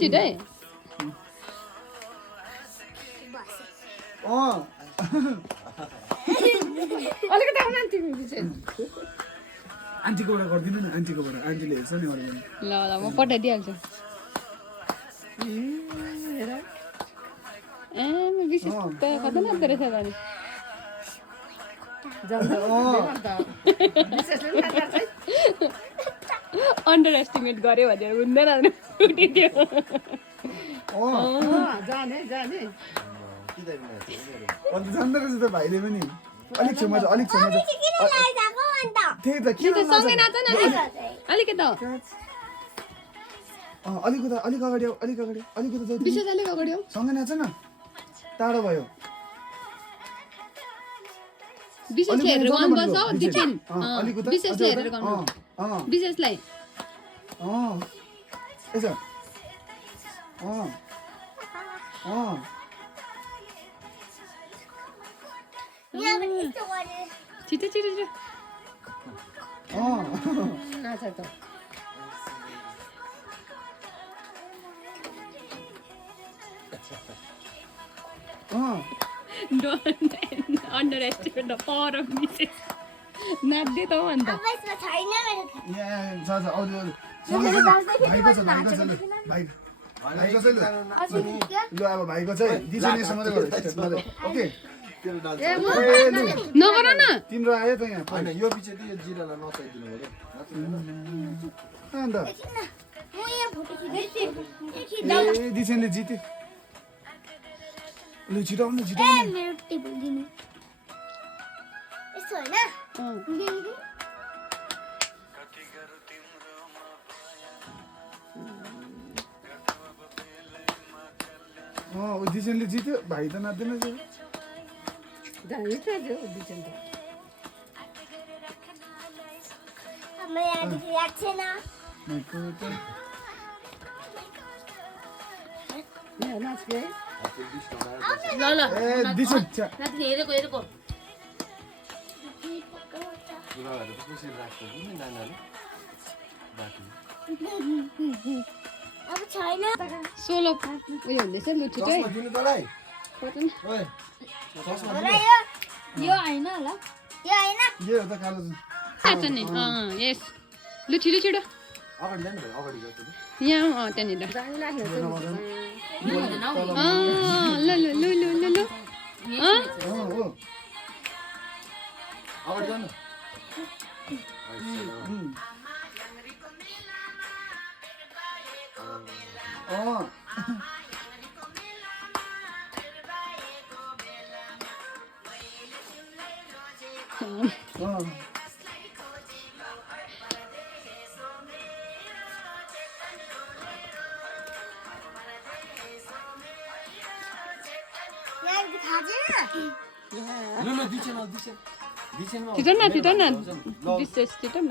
छिटै अलिकति आउन आन्टी आन्टीकोबाट गरिदिनु न आन्टीकोबाट आन्टीले हेर्छ नि अरू ल ल म पठाइदिइहाल्छु ए विशेष त खतरनाक रहेछ अन्डर एस्टिमेट गर्यो भनेर हुँदैन उठिदियो अन्त जान्दो रहेछ त भाइले पनि अलिक छेउमा छ अलिक छेउमा छ त्यही त के सँगै नाच न अलिकति अलिकति अलिक अगाडि आऊ अलिक अगाडि अलिकति जाऊ विशेष अलिक अगाडि आऊ सँगै नाच न टाढो भयो विशेषले हेरेर गर्नुपर्छ डिटेल विशेषले हेरेर गर्नु विशेषलाई यसो छिटो छिटो छिटो नाच त under estimate the power of विशेष नाच्दै त हो अन्त ल अब भाइको चाहिँ दिसनेसम्म ओके नगर न तिम्रो आयो त यहाँ होइन यो पछि यो जिरालाई नचाइदिनु अन्त ए दिसनले जित्यो ल छिटो आउनु छिटो दिसनले जित्यो भाइ त नाच्दैन सोलो उयो हुँदैछ लु छिटै यो हैन होला यो त कालो नाच्छ नि यस लु छिटो छिटो अगाडि जानु भयो अगाडि गयो यहाँ त्यहाँनिर ल ल ल ल ल ल अगाडि जानु छिटो न छिटो न विशेष छिटो न